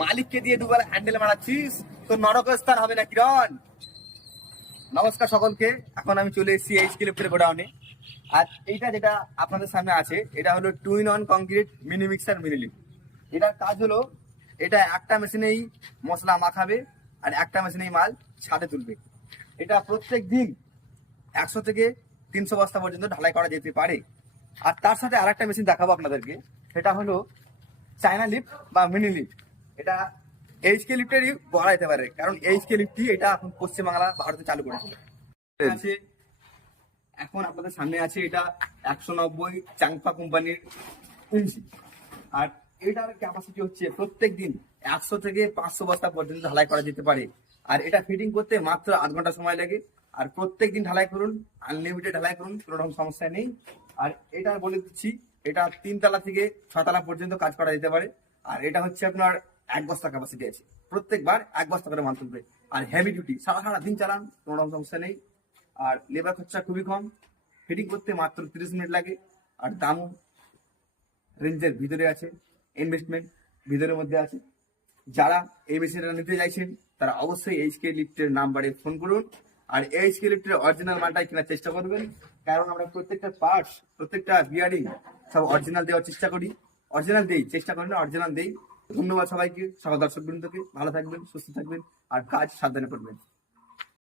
মালিককে দিয়ে দুবার হ্যান্ডেল মারাচ্ছিস, তো নরকস্থান হবে না কিরণ। নমস্কার সকলকে, এখন আমি চলে এসেছি এইচকে লিফটের গোডাউনে। আর এইটা যেটা আপনাদের সামনে আছে, এটা হলো 2-in-1 concrete mini mixer mini lift. এটার কাজ হলো, এটা একটা মেশিনেই মশলা মাখাবে আর একটা মেশিনেই মাল ছাদে তুলবে। এটা প্রত্যেক দিন 100 থেকে 300 বস্তা পর্যন্ত ঢালাই করা যেতে পারে। আর তার সাথে আরেকটা মেশিন দেখাবো আপনাদেরকে, সেটা হলো চায়না লিফট বা মিনি লিফট। এটা এইচকে লিফটেরই বলা যেতে পারে, কারণ এইচকে লিফটই এটা এখন পশ্চিমবাংলা ভারতে চালু করেছে। আছে এখন আপনাদের সামনে আছে এটা 190 চাংফা কোম্পানির ইঞ্চি। আর এটার ক্যাপাসিটি হচ্ছে প্রত্যেক দিন 100 থেকে 500 বস্তা পর্যন্ত ঢালাই করা যেতে পারে। আর এটা ফিটিং করতে মাত্র 8 ঘন্টা সময় লাগে। আর প্রত্যেক দিন ঢালাই করুন, আনলিমিটেড ঢালাই করুন, কোনো রকম সমস্যা নেই। আর এটা বলে দিচ্ছি, এটা 3 তলা থেকে 6 তলা পর্যন্ত কাজ করা যেতে পারে। আর এটা হচ্ছে আপনার 1 বস্তা ক্যাপাসিটি আছে, প্রত্যেকবার 1 বস্তা করে মাল তুলবে। আর হেভি ডিউটি, সারা দিন চালান, কোনো রকম সমস্যা নেই। আর লেবার খরচা খুবই কম, ফিটিং করতে মাত্র 30 মিনিট লাগে। আর দামও রেঞ্জের ভিতরে আছে, ইনভেস্টমেন্ট ভিতরের মধ্যে আছে। যারা এই মেশিনটা নিতে চাইছেন তারা অবশ্যই এইচকে লিফটের নাম্বারে ফোন করুন। আর এইচকে লিফটের অরিজিনাল মালটাই কেনার চেষ্টা করবেন, কারণ আমরা প্রত্যেকটা পার্টস, প্রত্যেকটা বিয়ারিং সব অরিজিনাল দেওয়ার চেষ্টা করি। অরিজিনাল দেই, চেষ্টা করি না, অরিজিনাল দেই। ধন্যবাদ সবাইকে, সকল দর্শক বৃন্দকে। ভালো থাকবেন, সুস্থ থাকবেন আর কাজ সাবধানে করবেন।